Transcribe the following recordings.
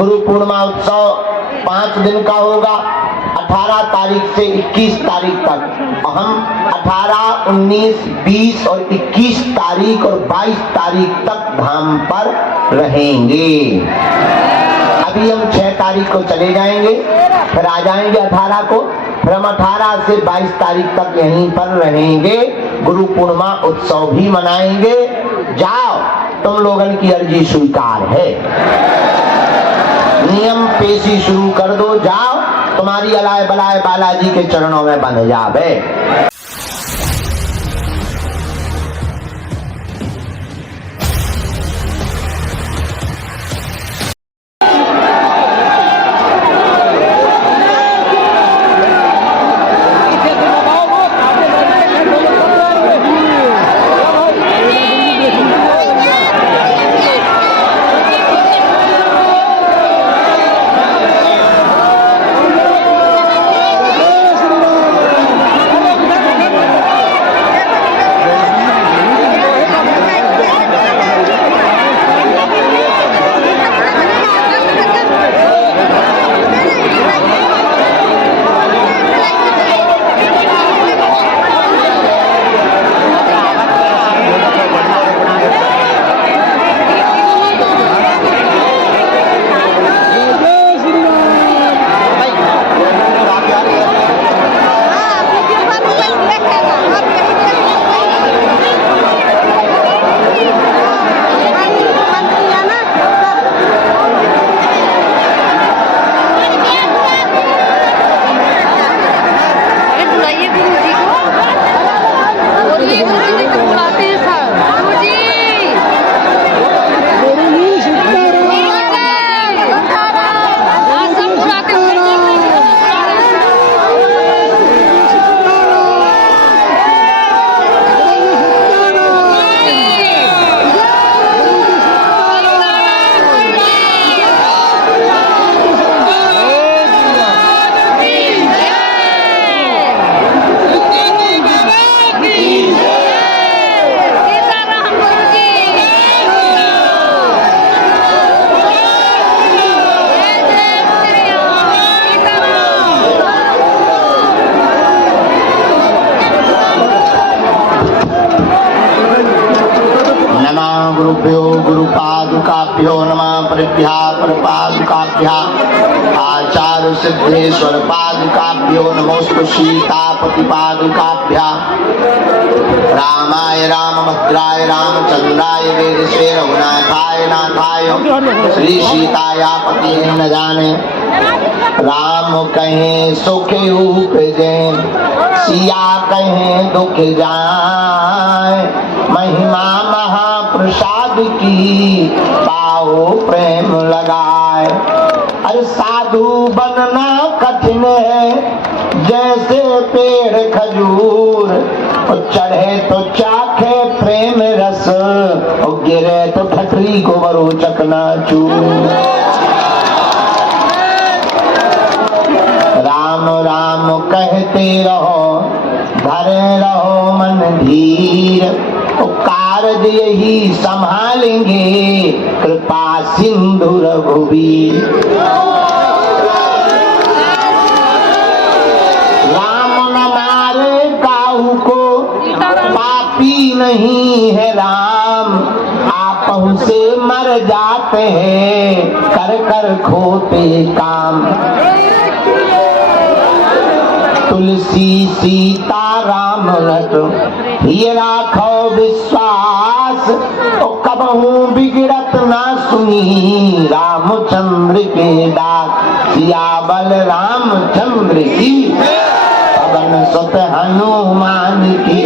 गुरु पूर्णिमा उत्सव 5 दिन का होगा, 18 तारीख से 21 तारीख तक। हम 18, 19, 20 और 21 तारीख और 22 तारीख तक धाम पर रहेंगे। अभी हम 6 तारीख को चले जाएंगे, फिर आ जाएंगे 18 को, फिर हम 18 से 22 तारीख तक यहीं पर रहेंगे। गुरु पूर्णिमा उत्सव भी मनाएंगे। जाओ, तुम लोगन की अर्जी स्वीकार है। नियम पेशी शुरू कर दो, जाओ, तुम्हारी अलाय बलाय बालाजी के चरणों में बंध जावे। गुरुभ्यो गुरुपादुकाभ्यो नमः। प्रभ्या परपादुकाभ्या आचार्य सिद्धेश्वर पादुकाभ्यो नमोस्तु। सीतापति पादुकाभ्या रामाय रामभद्राय रामचंद्राय वेदसे रघुनाथाय नाथाय श्री सीताया पति न जाने। राम कहें सुख उपजे सिया कहें दुख जाए। महिमा महाप्रसाद की पाओ प्रेम लगाए। अरे साधु बनना कठिन है जैसे पेड़ खजूर। चढ़े तो चाखे प्रेम रस और गिरे तो ठठरी को बरो चकनाचूर। राम राम कहते रहो धरे रहो मन धीर। कार्य यही संभालेंगे कृपा सिंधु रघुवीर। राम न मारे काहू को पापी नहीं है राम। आपहु से मर जाते हैं कर कर खोते काम। तुलसी सीता राम रट ये राखो विश्वास। तो कबहू बिगड़त ना सुनी रामचंद्र के दास। सियाबल रामचंद्र की पवन सुत हनुमान की।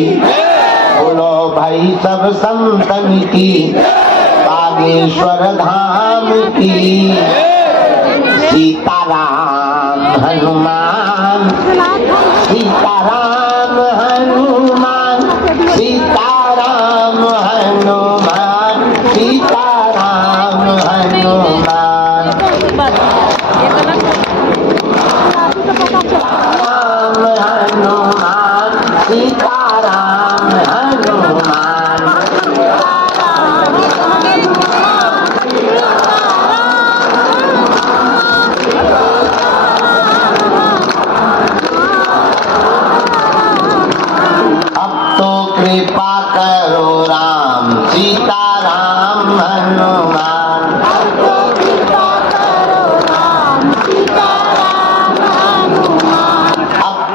बोलो भाई सब संतन की बागेश्वर धाम की। सीताराम हनुमान सीताराम हनुमान सीताराम हनुमान सीताराम हनुमान। राम हनुमान सीताराम हनुमान।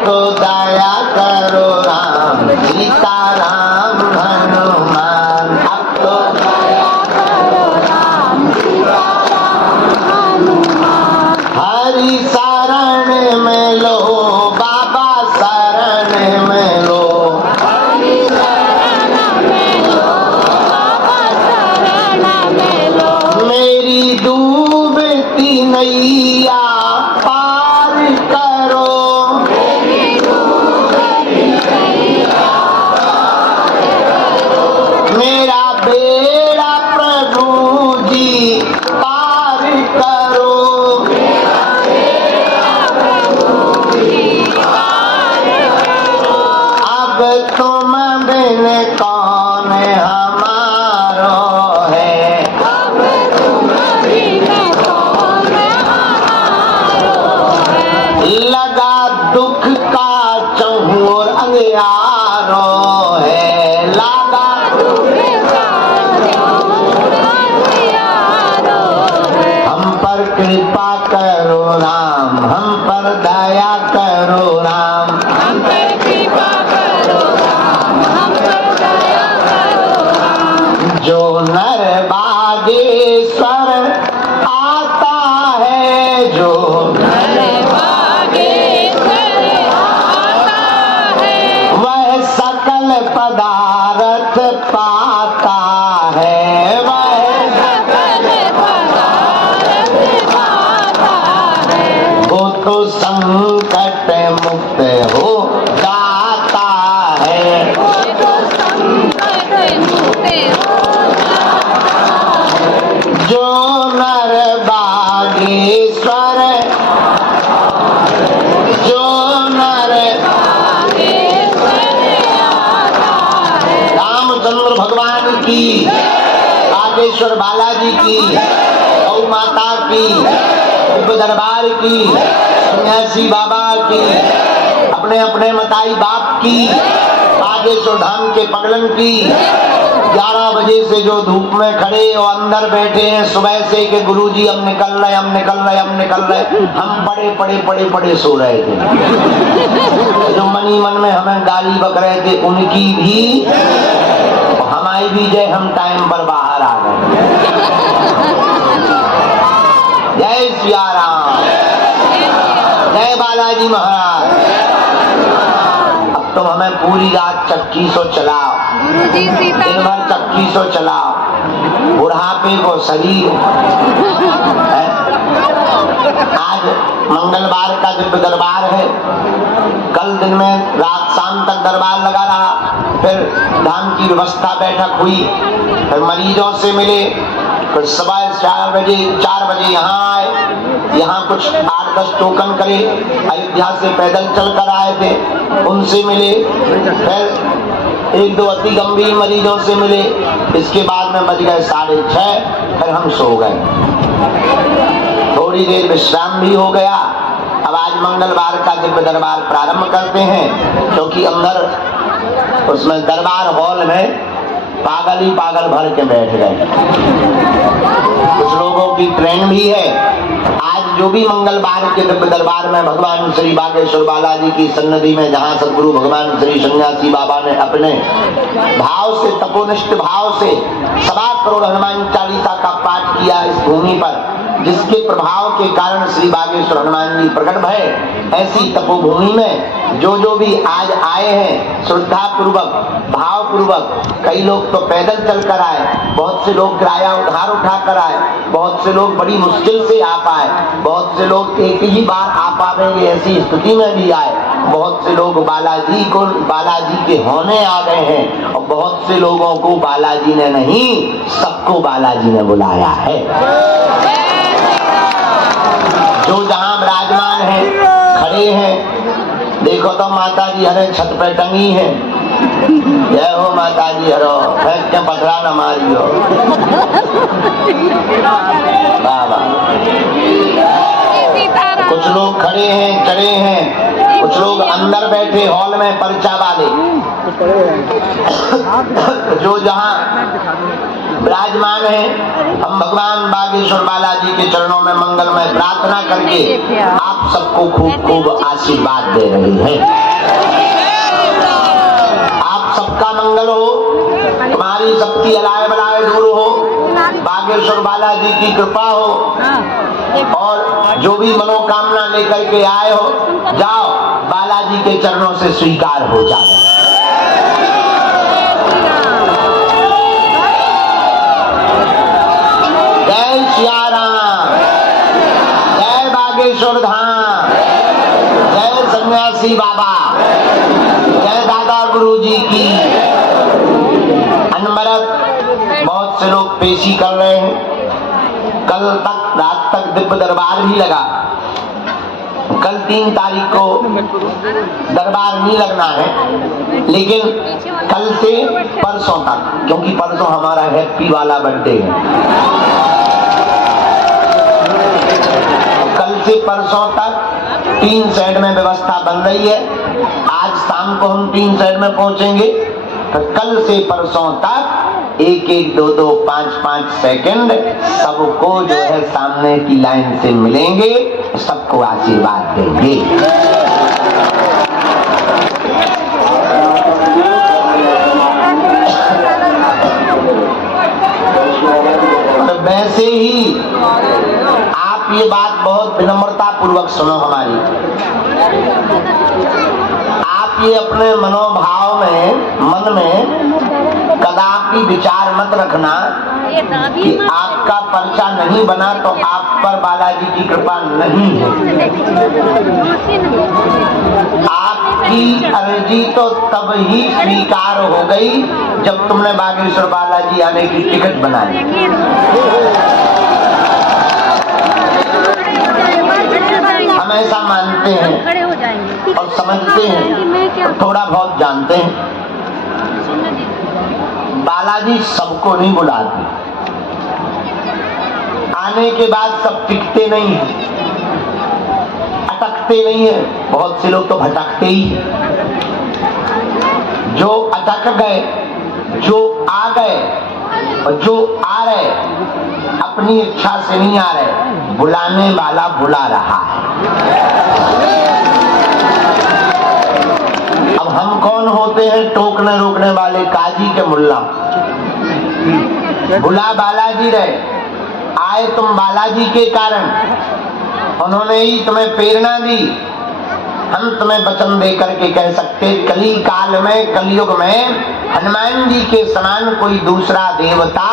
तो दया करो राम, सीताराम हनुमान। अब तो दया करो राम, सीताराम हनुमान। हरि शरण में लो बाबा, शरण में लो, हरि शरण में लो बाबा, शरण में लो। मेरी डूबती नैया पार करो, मेरी डूबती नैया पार करो। मेरा बेड़ा प्रभु जी पार करो, मेरा बेड़ा प्रभु जी पार करो। अब तुम बिन कौन हमारो है, अब तुम बिन कौन हमारो है। लगा दुख का चहुर अंधियारो है, लगा दुख का चहुर अंधियारो है। हम पर कृपा करो राम, हम पर दया करो राम, हम पर कृपा करो राम, हम पर दया करो राम। जो नर बागेश्वर आता है, जो नर बागेश्वर आता है, वह सकल पदार्थ पाता है, वह सकल पदार्थ पाता है। वो तो संकट मुक्त हो जाता है, वो तो संकट मुक्त हो जाता है। जो नर बागेश्वर, जो नर बागेश्वर आता है। रामचंद्र भगवान की, बागेश्वर बालाजी की, गौ माता की, दिव्य दरबार की, सन्यासी बाबा की, अपने अपने मताई बाप की, बागेश्वर धाम के पगलन की। 11 बजे से जो धूप में खड़े और अंदर बैठे हैं सुबह से कि गुरुजी हम निकल रहे, हम निकल रहे, हम निकल रहे, हम पड़े सो रहे थे। जो मनी मन में हमें गाली बक रहे थे उनकी भी, हमारी भी जय, हम टाइम पर बाहर आ गए। जय सिया राम, जय बालाजी महाराज। अब तुम हमें पूरी रात चक्की सो चलाओ, गुरुजी सीता दिन भर चक्की सो चलाओ, बुढ़ापे को शरीर है। आज मंगलवार का दिव्य दरबार है, कल दिन में रात शाम तक दरबार लगा रहा, फिर धाम की व्यवस्था बैठक हुई, फिर मरीजों से मिले, फिर सुबह 4 बजे यहाँ आए, यहाँ कुछ 8-10 टोकन करे, अयोध्या से पैदल चल कर आए थे, उनसे मिले, फिर 1-2 अति गंभीर मरीजों से मिले। इसके बाद में बज गए 6:30, फिर हम सो गए, थोड़ी देर विश्राम भी हो गया। अब आज मंगलवार का दिव्य दरबार प्रारंभ करते हैं, क्योंकि अंदर उसमें दरबार हॉल में पागल ही पागल भर के बैठ गए। कुछ लोगों की ट्रेन भी है। आज जो भी मंगलवार के दिव्य दरबार में भगवान श्री बागेश्वर बालाजी की सन्निधि में, जहाँ सदगुरु भगवान श्री सन्यासी बाबा ने अपने भाव से, तपोनिष्ठ भाव से 1.25 करोड़ हनुमान चालीसा का पाठ किया इस भूमि पर, जिसके प्रभाव के कारण श्री बागेश्वर हनुमान जी प्रकट भय। ऐसी तपोभूमि में जो भी आज आए हैं, श्रद्धा पूर्वक, भाव पूर्वक, कई लोग तो पैदल चल कर आए, बहुत से लोग किराया उधार उठा कर आए, बहुत से लोग बड़ी मुश्किल से आ पाए, बहुत से लोग एक ही बार आ पाएंगे ऐसी स्थिति में भी आए, बहुत से लोग बालाजी के होने आ गए हैं, और बहुत से लोगों को बालाजी ने नहीं, सबको बालाजी ने बुलाया है। जो जहाँ विराजमान है, खड़े हैं, देखो तो माता जी हरे छत पे टंगी है। जय हो माता जी, हरो फेंक के पथरा न मारियो। बाबा कुछ लोग खड़े हैं, चढ़े हैं, कुछ लोग अंदर बैठे हॉल में पर्चा वाले, जो जहां विराजमान है, हम भगवान बागेश्वर बालाजी के चरणों में मंगलमय प्रार्थना करके आप सबको खूब खूब आशीर्वाद दे रहे हैं। आप सबका मंगल हो, तुम्हारी सबकी अलाय बलाय दूर हो, बागेश्वर बालाजी की कृपा हो, और जो भी मनोकामना लेकर के आए हो, जाओ बालाजी के चरणों से स्वीकार हो जाए। जय सिया राम, जय बागेश्वर धाम, जय सन्यासी बाबा, जय दादा गुरु जी की। अनवरत बहुत से लोग पेशी कर रहे हैं। कल तक रात तक दिव्य दरबार भी लगा। कल 3 तारीख को दरबार नहीं लगना है, लेकिन कल से परसों तक, क्योंकि परसों हमारा हैप्पी वाला बर्थडे है। कल से परसों तक 3 साइड में व्यवस्था बन रही है। आज शाम को हम 3 साइड में पहुंचेंगे, तो कल से परसों तक 1-1, 2-2, 5-5 सेकंड सबको जो है सामने की लाइन से मिलेंगे, सबको आशीर्वाद देंगे। तो वैसे ही आप ये बात बहुत विनम्रता पूर्वक सुनो हमारी। आप ये अपने मनोभाव में, मन में कदापि विचार मत रखना कि आपका पर्चा नहीं बना तो आप पर बालाजी की कृपा नहीं है। आपकी अर्जी तो तब ही स्वीकार हो गई जब तुमने बागेश्वर बालाजी आने की टिकट बनाई। हम ऐसा मानते हैं और समझते हैं, थोड़ा बहुत जानते हैं। बालाजी सबको नहीं बुलाते, आने के बाद सब टिकते नहीं है, अटकते नहीं है। बहुत से लोग तो भटकते ही। जो अटक गए, जो आ गए और जो आ रहे अपनी इच्छा से नहीं आ रहे, बुलाने वाला बुला रहा है। अब हम कौन होते हैं टोकने रोकने वाले? काजी के मुल्ला। बुला बालाजी रहे, आए तुम बालाजी के कारण, उन्होंने ही तुम्हें प्रेरणा दी। हम तुम्हें वचन दे करके कह सकते, कली काल में, कलयुग में हनुमान जी के समान कोई दूसरा देवता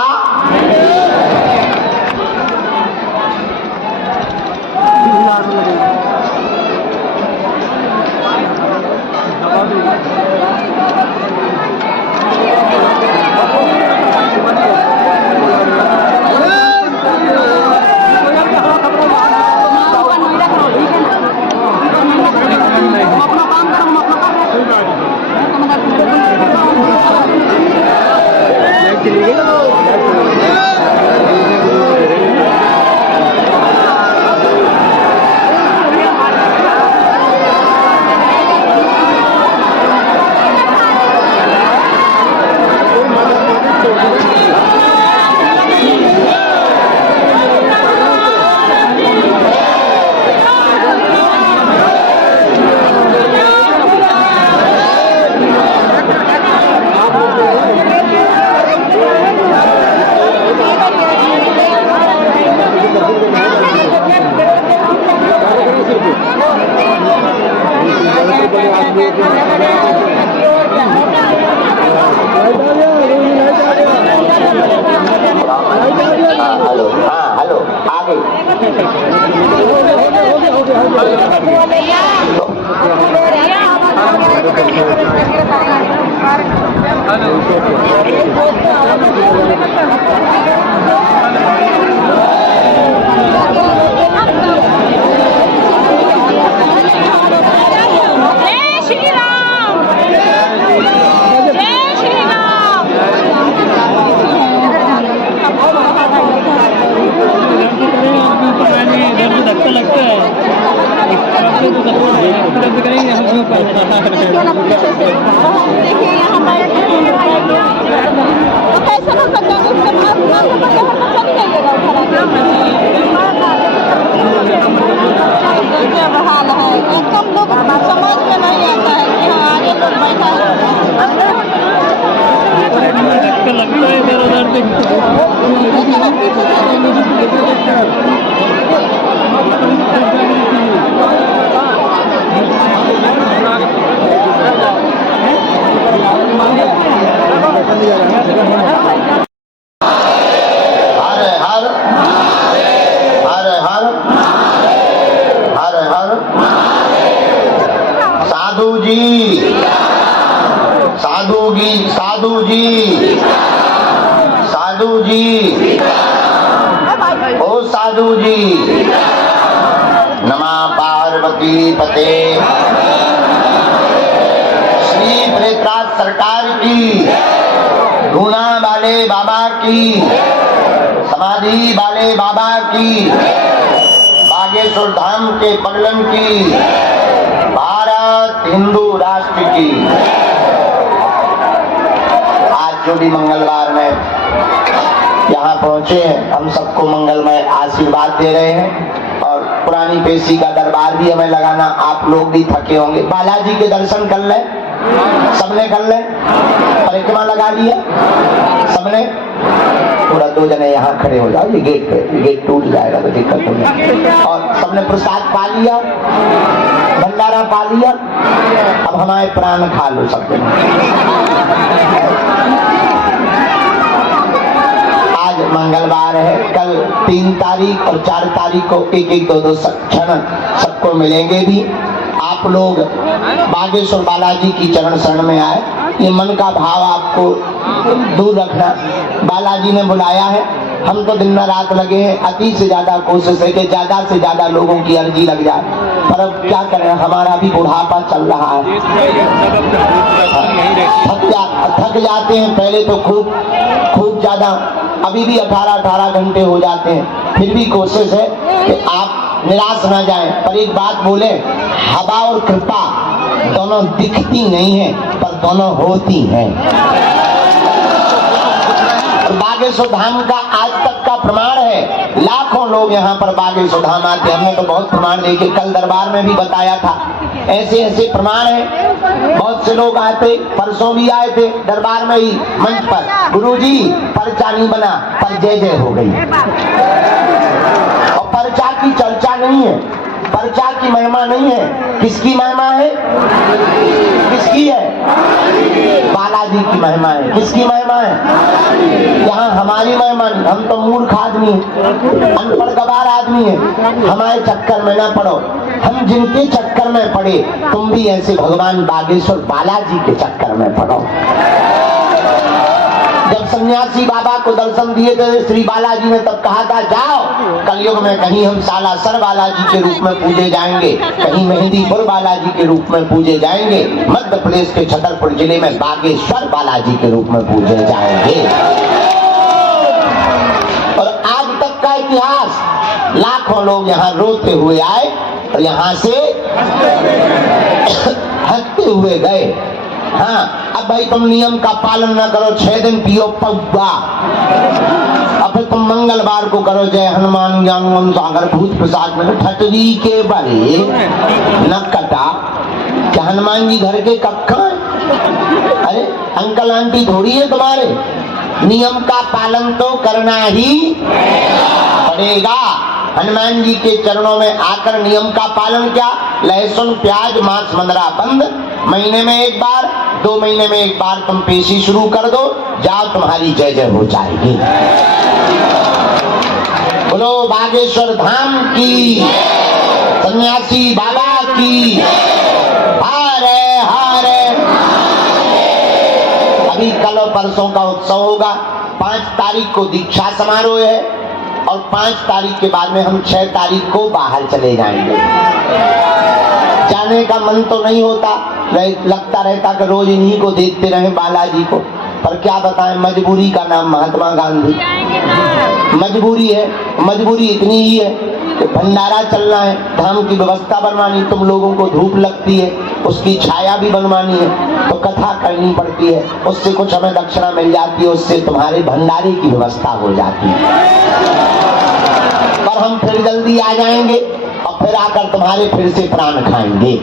देखिए यहाँ बैठ तो कैसे हो सकता है उसके बाद गजब हाल है एकदम। लोग समझ में नहीं आता है कि हाँ आगे लोग बैठा है। लगता है इधर उधर हर हर हर हर हर हर साधु जी साधु जी साधु जी साधु जी ओ साधु जी नमः पार्वती पते श्री प्रेतराज सरकार की धूना वाले बाबा की समाधि वाले बाबा की बागेश्वर धाम के पगलन की भारत हिंदू राष्ट्र की। आज जो भी मंगलवार में यहाँ पहुंचे हैं हम सबको मंगलमय आशीर्वाद दे रहे हैं और पुरानी पेशी का दरबार भी हमें लगाना। आप लोग भी थके होंगे, बालाजी के दर्शन कर लें, सबने कर ले, परिक्रमा लगा लिया सबने। पूरा 2 जने यहाँ खड़े हो जाओ, ये गेट पे, ये गेट टूट जाएगा तो दिक्कत हो जाएगी। और सबने प्रसाद पा लिया, भंडारा पा लिया, अब हमारे प्राण खा लो सबने। आज मंगलवार है, कल 3 तारीख और 4 तारीख को 1-1, 2-2 क्षण सबको मिलेंगे भी। आप लोग बागेश्वर बालाजी की चरण शरण में आए, ये मन का भाव आपको दूर रखना। बालाजी ने बुलाया है, हम तो दिन रात लगे हैं, अति से ज्यादा कोशिश है कि ज्यादा से ज्यादा लोगों की अर्जी लग जाए, पर अब क्या करें, हमारा भी बुढ़ापा चल रहा है। थक जाते हैं, पहले तो खूब ज्यादा, अभी भी 18 घंटे हो जाते हैं, फिर भी कोशिश है कि आप निराश ना जाएं। पर एक बात बोले, हवा और कृपा दोनों दिखती नहीं है पर दोनों होती हैं। बागेश्वर धाम का आज तक का प्रमाण है, लाखों लोग यहाँ पर बागेश्वर धाम आते। हमने तो बहुत प्रमाण देखे, कल दरबार में भी बताया था, ऐसे ऐसे प्रमाण है। बहुत से लोग आए थे, परसों भी आए थे दरबार में ही मंच पर, गुरुजी पर्चा नहीं बना पर जय जय हो गई। और पर्चा की चर्चा नहीं है, पर्चा की महिमा नहीं है, किसकी महिमा है? किसकी है? बालाजी की महिमा है। किसकी महिमा है? यहाँ हमारी महिमा नहीं, हम तो मूर्ख आदमी है, अनपढ़ गवार आदमी है, हमारे चक्कर में ना पड़ो। हम जिनके चक्कर में पड़े, तुम भी ऐसे भगवान बागेश्वर बालाजी के चक्कर में पड़ो। जब सन्यासी बाबा को दर्शन दिए थे श्री बालाजी ने, तब कहा था जाओ कलयुग में कहीं हम सालासर बालाजी के रूप में पूजे जाएंगे, कहीं मेहंदीपुर बालाजी के रूप में पूजे जाएंगे, मध्य प्रदेश के छतरपुर जिले में बागेश्वर बालाजी के रूप में पूजे जाएंगे। और आज तक का इतिहास, लाखों लोग यहाँ रोते हुए आए और यहाँ से हंसते हुए गए। हाँ, अब भाई तुम नियम का पालन न करो, 6 दिन पियो पौवा, अब फिर तुम मंगलवार को करो जय हनुमान ज्ञान सागर भूत प्रसाद में ठटरी के बड़े न कटा। क्या हनुमान जी घर के कक्का? अरे अंकल आंटी थोड़ी है तुम्हारे, नियम का पालन तो करना ही पड़ेगा। हनुमान जी के चरणों में आकर नियम का पालन क्या, लहसुन प्याज मांस मंदरा बंद, महीने में 1 बार 2 महीने में 1 बार तुम पेशी शुरू कर दो, जाओ तुम्हारी जय जय हो जाएगी। बोलो बागेश्वर धाम की, सन्यासी बाबा की, हरे हरे। अभी कल और परसों का उत्सव होगा, 5 तारीख को दीक्षा समारोह है और 5 तारीख के बाद में हम 6 तारीख को बाहर चले जाएंगे। जाने का मन तो नहीं होता, लगता रहता कि रोज इन्हीं को देखते रहे बालाजी को, पर क्या बताएं, मजबूरी का नाम महात्मा गांधी। मजबूरी है, मजबूरी इतनी ही है कि भंडारा चलना है, धाम की व्यवस्था बनवानी, तुम लोगों को धूप लगती है, उसकी छाया भी बनवानी है, तो कथा करनी पड़ती है, उससे कुछ हमें दक्षिणा मिल जाती है, उससे तुम्हारे भंडारे की व्यवस्था हो जाती है। पर हम फिर जल्दी आ जाएंगे और फिर आकर तुम्हारे फिर से प्राण खाएंगे।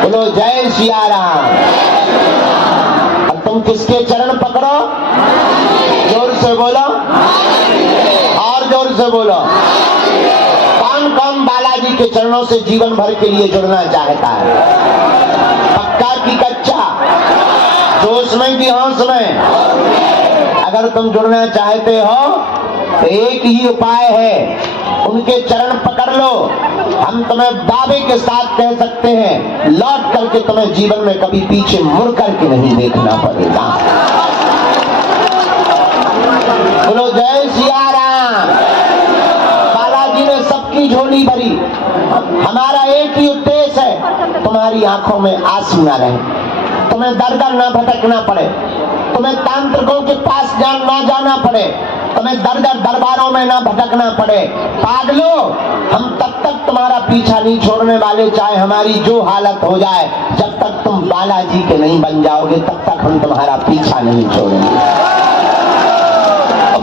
बोलो जय सिया राम। और तुम किसके चरण पकड़ो? जोर से बोलो, और जोर से बोलो। कौन कौन बालाजी के चरणों से जीवन भर के लिए जुड़ना चाहता है? पक्का की कच्चा? जोश में कि होश में? अगर तुम जुड़ना चाहते हो तो एक ही उपाय है, उनके चरण पकड़ लो। हम तुम्हें दावे के साथ कह सकते हैं, लौट करके तुम्हें जीवन में कभी पीछे मुड़ करके नहीं देखना पड़ेगा। बोलो जय सिया राम। बालाजी ने सबकी झोली भरी, हमारा एक ही उद्देश्य है, तुम्हारी आंखों में आंसू ना रहे, तुम्हें दर दर ना भटकना पड़े, तुम्हें तांत्रिकों के पास ना जाना पड़े, तुम्हें दर दर दरबारों में ना भटकना पड़े। पागलो, हम तब तक तुम्हारा पीछा नहीं छोड़ने वाले, चाहे हमारी जो हालत हो जाए, जब तक तुम बालाजी के नहीं बन जाओगे तब तक हम तुम्हारा पीछा नहीं छोड़ेंगे।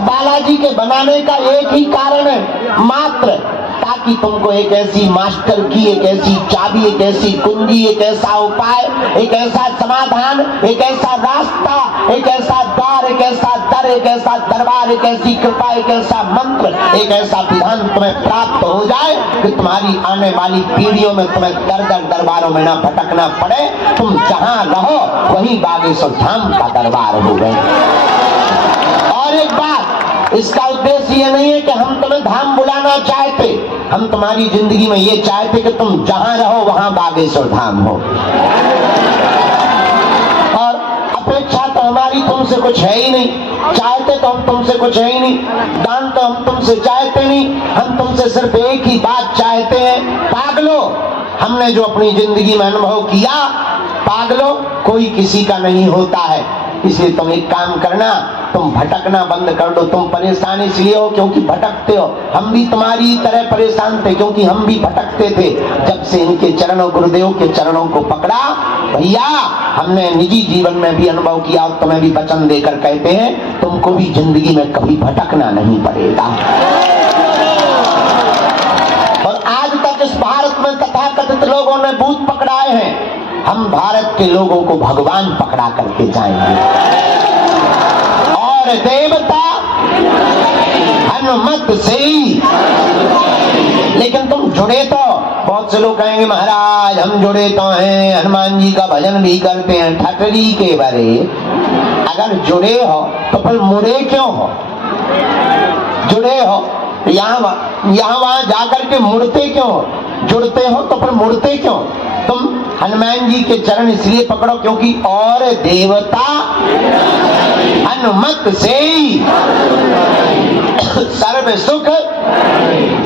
बालाजी के बनाने का एक ही कारण है मात्र, ताकि तुमको एक ऐसी मास्टर की, एक ऐसी चाबी, एक ऐसी कुंजी, एक ऐसा उपाय, एक ऐसा समाधान, एक ऐसा रास्ता, एक ऐसा द्वार, एक ऐसा दर, एक ऐसा दरबार, एक ऐसी कृपा, एक ऐसा मंत्र, एक ऐसा विधान तुम्हें प्राप्त हो जाए कि तुम्हारी आने वाली पीढ़ियों में तुम्हें दर दर दरबारों में ना भटकना पड़े, तुम जहां रहो वहीं बागेश्वर धाम का दरबार हो गए। और एक बात, इसका उद्देश्य ये नहीं है कि हम तुम्हें धाम बुलाना चाहते, हम तुम्हारी जिंदगी में ये चाहते कि तुम जहां रहो वहां बागेश्वर धाम हो। और अपेक्षा तो हमारी तुमसे कुछ है ही नहीं, चाहते तो हम तुमसे कुछ है ही नहीं, दान तो हम तुमसे चाहते नहीं, हम तुमसे सिर्फ एक ही बात चाहते हैं। पागलो, हमने जो अपनी जिंदगी में अनुभव किया, पागलो कोई किसी का नहीं होता है। इसलिए तुम एक काम करना, तुम भटकना बंद कर दो। तुम परेशान इसलिए हो क्योंकि भटकते हो, हम भी तुम्हारी तरह परेशान थे क्योंकि हम भी भटकते थे। जब से इनके चरणों, गुरुदेव के चरणों को पकड़ा भैया, हमने निजी जीवन में भी अनुभव किया और तुम्हें भी वचन देकर कहते हैं, तुमको भी जिंदगी में कभी भटकना नहीं पड़ेगा। और आज तक इस भारत में तथाकथित लोगों ने भूत पकड़ाए हैं, हम भारत के लोगों को भगवान पकड़ा करके जाएंगे। और देवता हनुमत से ही। लेकिन तुम जुड़े तो, बहुत से लोग कहेंगे महाराज हम जुड़े तो हैं, हनुमान जी का भजन भी करते हैं, ठटरी के बारे। अगर जुड़े हो तो फिर मुड़े क्यों हो? जुड़े हो यहाँ वहां जाकर के मुड़ते क्यों हो? जुड़ते हो तो फिर मुड़ते क्यों? तुम हनुमान जी के चरण इसलिए पकड़ो क्योंकि और देवता हनुमत से सर्व सुख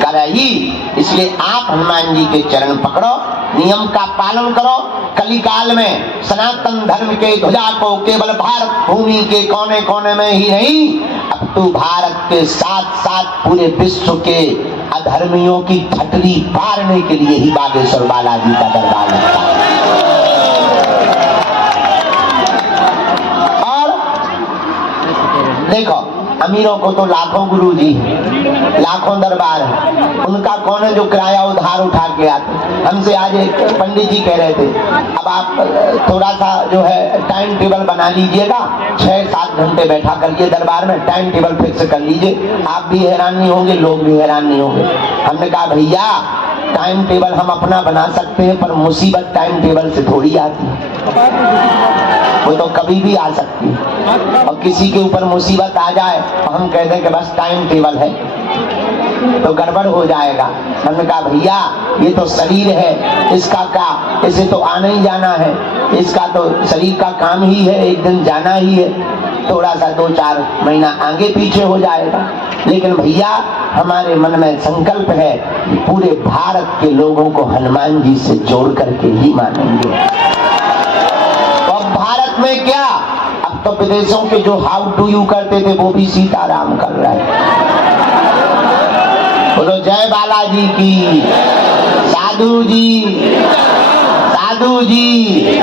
करही। इसलिए आप हनुमान जी के चरण पकड़ो, नियम का पालन करो। कलिकाल में सनातन धर्म के ध्वजा को केवल भारत भूमि के कोने कोने में ही नहीं, अब तो भारत के साथ साथ पूरे विश्व के अधर्मियों की ठटरी पारने के लिए ही बागेश्वर बालाजी का दरबार लगता है। और देखो, अमीरों को तो लाखों गुरु जी, लाखों दरबार है, उनका कौन है जो किराया उधार उठा के आते। हमसे आज एक पंडित जी कह रहे थे, अब आप थोड़ा सा जो है टाइम टेबल बना लीजिएगा, 6-7 घंटे बैठा करिए दरबार में, टाइम टेबल फिक्स कर लीजिए, आप भी हैरान नहीं होंगे, लोग भी हैरान नहीं होंगे। हमने कहा भैया टाइम टेबल हम अपना बना सकते हैं, पर मुसीबत टाइम टेबल से थोड़ी आती है, वो तो कभी भी आ सकती है। और किसी के ऊपर मुसीबत आ जाए और हम कह दें कि बस टाइम टेबल है, तो गड़बड़ हो जाएगा। हमने कहा भैया ये तो शरीर है, इसका क्या, इसे तो आना ही जाना है, इसका तो शरीर का काम ही है, एक दिन जाना ही है, थोड़ा सा 2-4 महीना आगे पीछे हो जाएगा। लेकिन भैया हमारे मन में संकल्प है कि पूरे भारत के लोगों को हनुमान जी से जोड़ करके ही मानेंगे। और भारत में क्या, अब तो विदेशों के जो हाउ डू यू करते थे वो भी सीताराम कर रहा है। बोलो जय बालाजी की। साधु जी, साधु जी।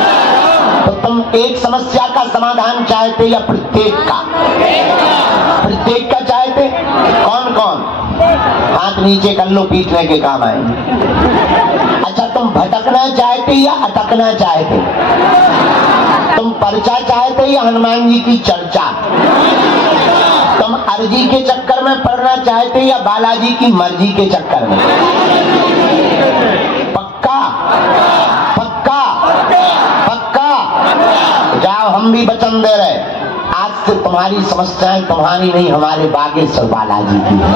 तो तुम एक समस्या का समाधान चाहते या प्रत्येक का? प्रत्येक का चाहते? कौन कौन? हाथ नीचे कर लो, पीटने के काम आएंगे। अच्छा, तुम भटकना चाहते या अटकना चाहते? तुम पर्चा चाहते या हनुमान जी की चर्चा? तुम अर्जी के चक्कर में पड़ना चाहते या बालाजी की मर्जी के चक्कर में? पक्का? पक्का? पक्का? जाओ, हम भी वचन दे रहे, आज से तुम्हारी समस्याएं तुम्हारी नहीं, हमारे बागेश्वर बालाजी की है।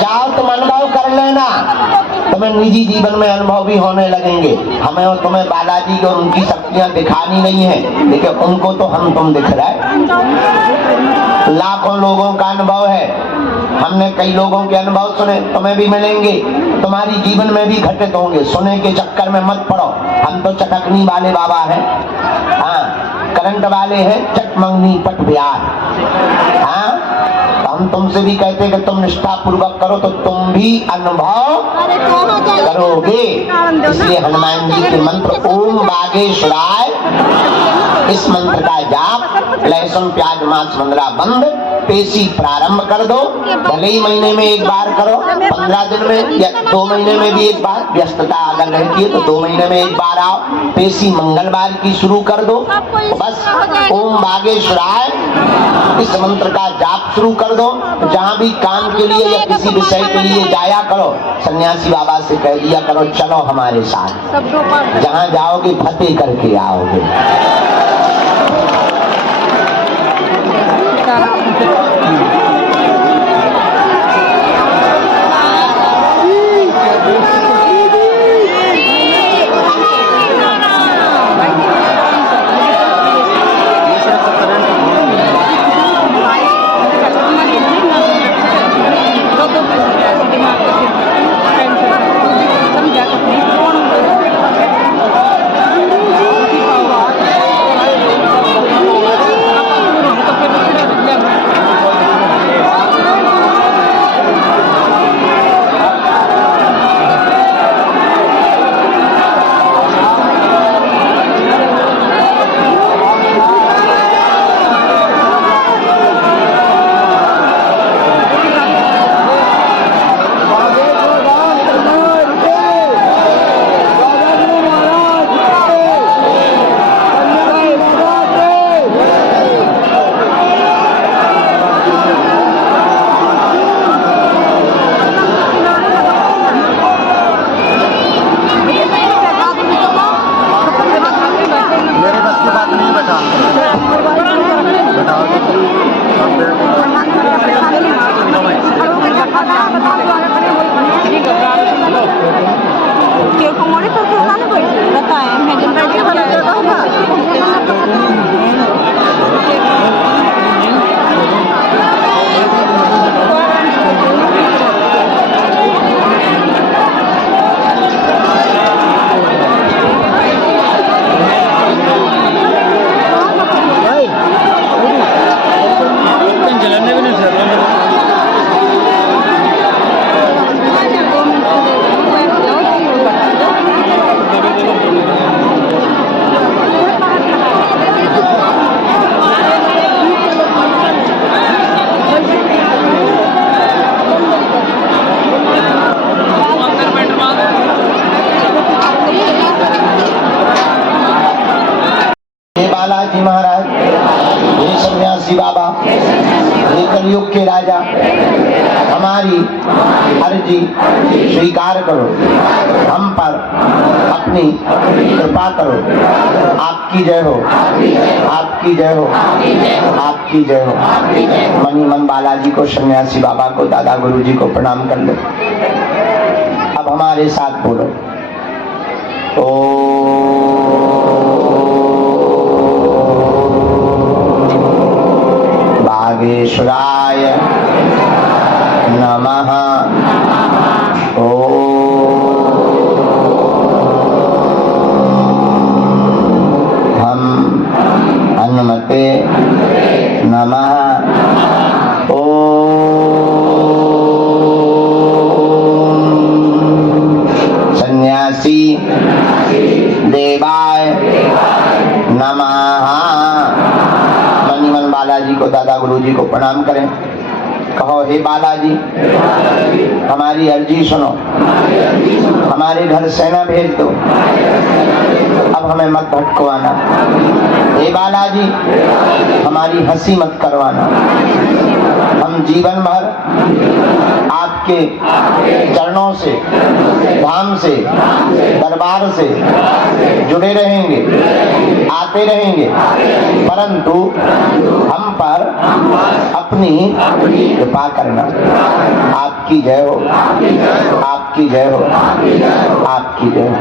जाओ, तुम अनुभव कर लेना, तुम्हें निजी जीवन में अनुभव भी होने लगेंगे। हमें और तुम्हें बालाजी को उनकी शक्तियां दिखानी नहीं है, लेकिन उनको तो हम तुम दिख रहे। लाखों लोगों का अनुभव है, हमने कई लोगों के अनुभव सुने, तुम्हें भी मिलेंगे, तुम्हारी जीवन में भी घटित होंगे। सुने के चक्कर में मत पड़ो, हम तो चटकनी वाले बाबा हैं, हाँ, करंट वाले हैं, चटमंगनी पट बिहार। हाँ, हम तुमसे भी कहते हैं कि तुम निष्ठा पूर्वक करो तो तुम भी अनुभव करोगे। इसलिए हनुमान जी के मंत्र ओम बागेश्वराय, इस मंत्र का जाप, लहसुन प्याज मांस मंदरा बंद, पेशी प्रारंभ कर दो। भले ही महीने में एक बार करो, 15 दिन में या 2 महीने में भी एक बार, व्यस्तता अगर रहती है तो 2 महीने में एक बार आओ। पेशी मंगलवार की शुरू कर दो, बस ओम बागेश्वराय इस मंत्र का जाप शुरू कर दो। जहाँ भी काम के लिए या किसी विषय के लिए जाया करो, सन्यासी बाबा से कह दिया करो चलो हमारे साथ, जहाँ जाओगे फतेह करके आओगे। बालाजी महाराज, ये सन्यासी बाबा, ये कलयुग के राजा, हमारी अर्जी स्वीकार करो, हम पर अपनी कृपा करो। आपकी जय हो, आपकी जय हो, आपकी जय हो। मनी मन बालाजी को, सन्यासी बाबा को, दादा गुरु जी को प्रणाम कर लो। अब हमारे साथ बोलो, बागेश्वराय नमः। हम हनुमते नमः। देवाय नमः। मनी मन बालाजी को, दादा गुरुजी को प्रणाम करें। कहो, हे बालाजी, हमारी अर्जी सुनो, हमारे घर सेना भेज दो, अब हमें मत भटकवाना। हे बालाजी, हमारी हंसी मत करवाना, हम जीवन भर आपके चरणों से, धाम से, दरबार से जुड़े रहेंगे, आते रहेंगे, परंतु हम पर अपनी कृपा करना। आपकी जय हो, आपकी जय हो, आपकी जय हो।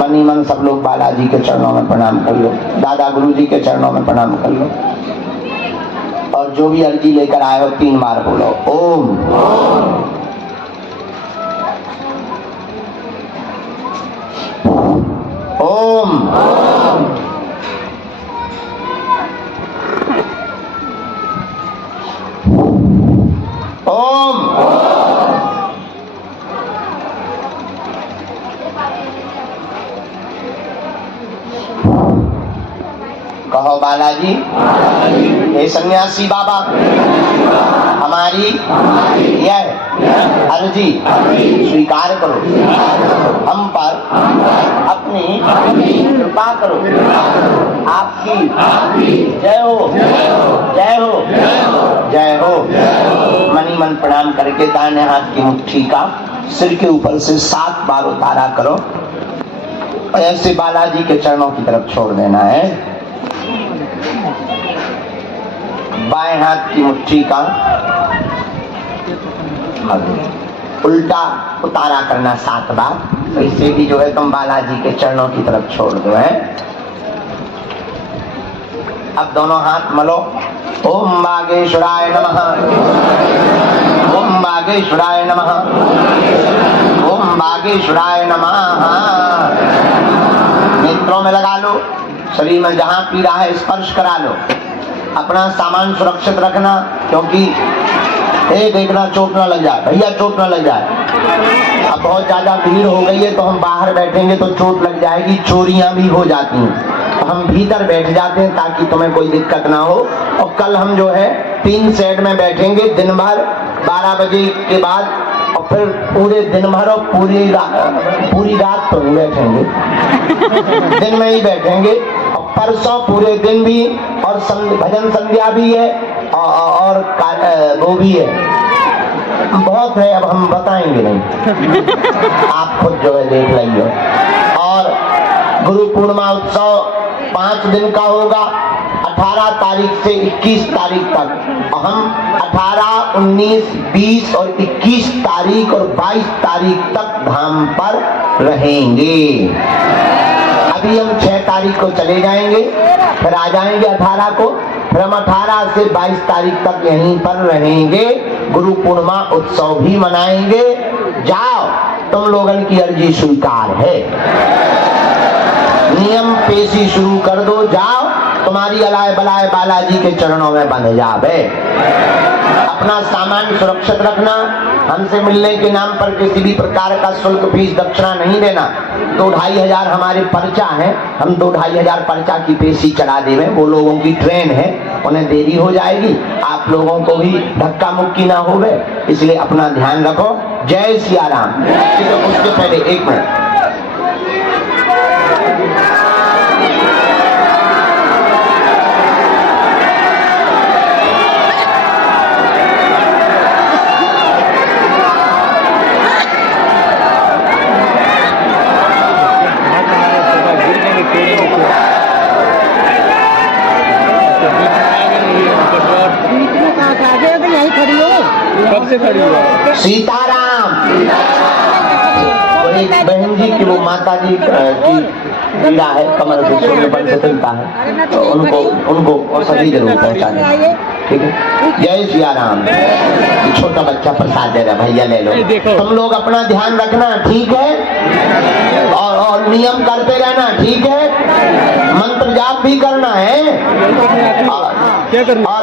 मनी मन सब लोग बालाजी के चरणों में प्रणाम कर लो, दादा गुरुजी के चरणों में प्रणाम कर लो, और जो भी अर्जी लेकर आए हो 3 बार बोलो ओम। ओम। ओम। कहो, बालाजी, हे सन्यासी बाबा, हमारी यह अर्जी स्वीकार करो, हम पर अपनी कृपा करो। आपकी जय हो, जय हो, जय हो। मनी मन प्रणाम करके दाहिने हाथ की मुट्ठी का सिर के ऊपर से 7 बार उतारा करो, और ऐसे बालाजी के चरणों की तरफ छोड़ देना है। बाएं हाथ की मुट्ठी का उल्टा उतारा करना 7 बार, तो इससे भी जो है तुम बालाजी के चरणों की तरफ छोड़ दो है। अब दोनों हाथ मलो। ओम बागेश्वराय नमः, ओम बागेश्वराय नमः, ओम बागेश्वराय नमः। नेत्रों में लगा लो, शरीर में जहां पीड़ा है स्पर्श करा लो। अपना सामान सुरक्षित रखना, क्योंकि देखना चोट ना लग जाए, भैया चोट ना लग जाए। अब बहुत ज्यादा भीड़ हो गई है तो हम बाहर बैठेंगे तो चोट लग जाएगी, चोरियां भी हो जाती हैं, तो हम भीतर बैठ जाते हैं ताकि तुम्हें कोई दिक्कत ना हो। और कल हम जो है 3 सेट में बैठेंगे दिन भर, 12 बजे के बाद, और फिर पूरे दिन भर और पूरी रात तो नहीं बैठेंगे, दिन में ही बैठेंगे। और परसों पूरे दिन भी, और भजन संध्या भी है, और वो भी है, बहुत है, अब हम बताएंगे नहीं, आप खुद जो है देख लेंगे। और गुरु पूर्णिमा उत्सव 5 दिन का होगा, 18 तारीख से 21 तारीख तक। और हम 18, 19, 20 और 21 तारीख और 22 तारीख तक धाम पर रहेंगे। अभी हम 6 तारीख को चले जाएंगे, फिर आ जाएंगे 18 को, फिर हम 18 से 22 तारीख तक यहीं पर रहेंगे। गुरु पूर्णिमा उत्सव भी मनाएंगे। जाओ, तुम लोगन की अर्जी स्वीकार है, नियम पेशी शुरू कर दो, जाओ, तुम्हारी अलाय बलाय बालाजी के चरणों में बंध जावे। अपना सामान सुरक्षित रखना, हमसे मिलने के नाम पर किसी भी प्रकार का शुल्क, फीस, दक्षिणा नहीं देना। 2-2.5 हजार हमारे पर्चा है, हम 2-2.5 हजार पर्चा की पेशी चढ़ा देवे। वो लोगों की ट्रेन है, उन्हें देरी हो जाएगी, आप लोगों को भी धक्का मुक्की ना होवे, इसलिए अपना ध्यान रखो। जय सिया राम। उसके पहले 1 मिनट, कब से खड़ी हुआ? सीताराम। और एक बहन जी की, वो माता जी की पीड़ा है, कमर के छोटे पर तकलीफता है, तो उनको औषधि जरूर पहुंचा दें, ठीक है। जय सिया राम। छोटा बच्चा प्रसाद दे रहा, भैया ले लो। तुम लोग अपना ध्यान रखना, ठीक है, और नियम करते रहना, ठीक है। मंत्र जाप भी करना है, क्या करना? और